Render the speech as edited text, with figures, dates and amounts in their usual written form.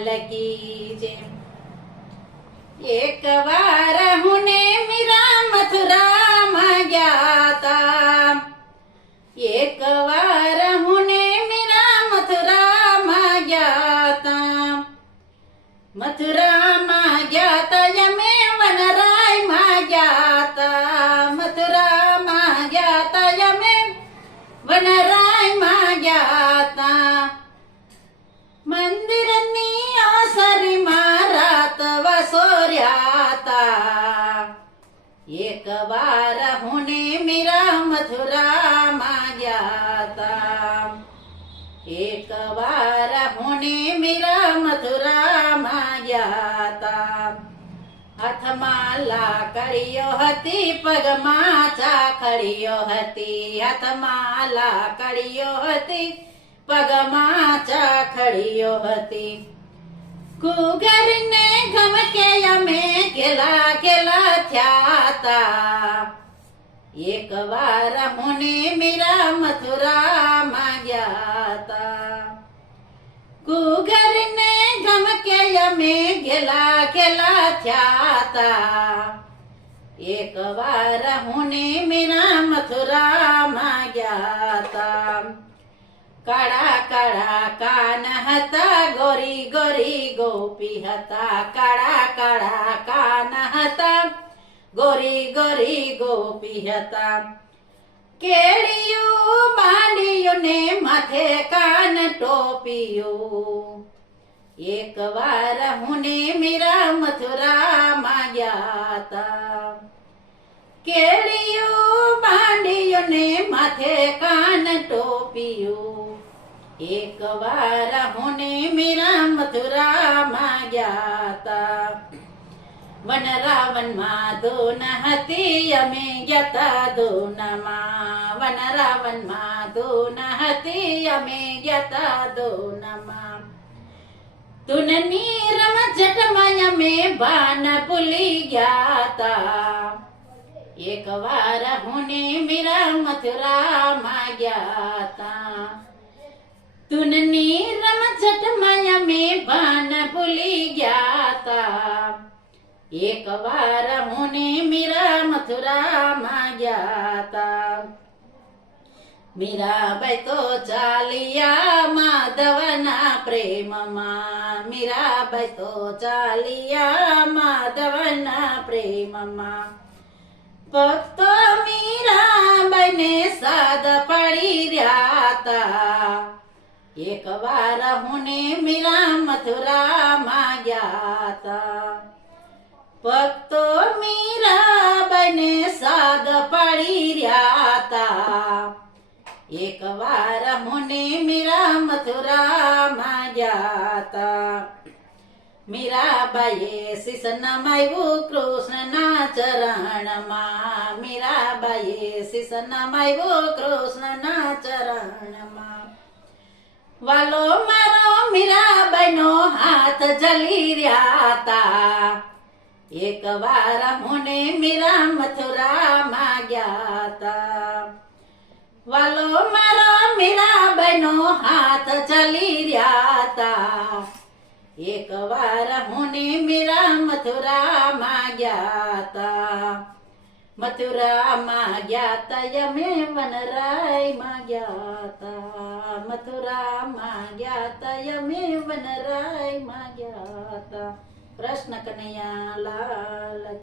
લાલ કી જય। એક વાર હું ને મીરા મથુરામાં ગયા તા। એક વાર હું ને મીરા મથુરામાં ગયા તા। મથુરામાં ગયા તા અમે વનરાયમાં ગયા તા। મથુરામાં ગયા તા અમે વનરાયમાં ગયા તા। મંદિરની ઓસરીમાં રાત વસોર્યા તા। એક વાર હું ને મીરા મથુરામાં ગયા તા। એક વાર હું ને મીરા મથુરામાં ગયા તા। હાથમાં લાકડીઓ હતી, પગમાં ચાખડીઓ હતી। હાથમાં લાકડીઓ હતી, પગમાં ચાખડીઓ હતી। કુગરને ગમકે અમે ગેલા ગેલા થયા તા। એક વાર હું ને મીરા મથુરામાં ગયા તા। કુગરને ગમકે અમે ગેલા ગેલા થયા તા। એક વાર હું ને મીરા મથુરામાં ગયા તા। કાળા કાળા કાન હતા, ગોરી ગોરી ગોપી હતા। કાળા કાળા કાન હતા, ગોરી ગોરી ગોપી હતા। કેડિયું બાંડિયું ને માથે કાન ટોપિયું। એક વાર હું ને મીરા મથુરામાં ગયા તા। કેડિયું બાંડિયું ને માથે કાન ટોપિયું। એક વાર હું ને મીરા મથુરામાં ગયા તા। વનરાવનમાં ધૂન હતી, અમે ગયા તા ધૂનમાં। વનરાવનમાં ધૂન હતી, અમે ગયા તા ધૂનમાં। ધૂનની રમઝટમાં અમે ભાન ભૂલી ગયા તા। એક વાર હું ને મીરા મથુરામાં ગયા તા। ધૂનની રમઝટમાં અમે ભાન ભૂલી ગયા તા। એક વાર હું ને મીરા મથુરામાં ગયા તા। મીરાબાઈ તો ચાલિયા માધવના પ્રેમમાં। મીરાબાઈ તો ચાલિયા માધવના પ્રેમમાં। ભક્તો મીરાબાઈને સાદ પડી રહ્યા તા। એક વાર હું ને મીરા મથુરામાં ગયા તા। ભક્તો મીરાબાઈને સાદ પડી રહ્યા તા। એક વાર હું ને મીરા મથુરામાં ગયા તા। મીરાબાઈએ શીશ નમાવ્યું કૃષ્ણના ચરણમાં। મીરાબાઈએ શીશ નમાવ્યું કૃષ્ણના ચરણમાં। વાલો મારો મીરાબાઈનો હાથ જલી રહ્યા તા। એક વાર હું ને મીરા મથુરામાં ગયા તા। વાલો મારો મીરાબાઈનો હાથ જલી રહ્યા તા। એક વાર હું ને મીરા મથુરામાં ગયા તા। મથુરામાં ગયા તા અમે વનરાયમાં ગયા તા। મથુરામાં ગયા તા અમે વનરાયમાં ગયા તા। કૃષ્ણ કનૈયા લાલ।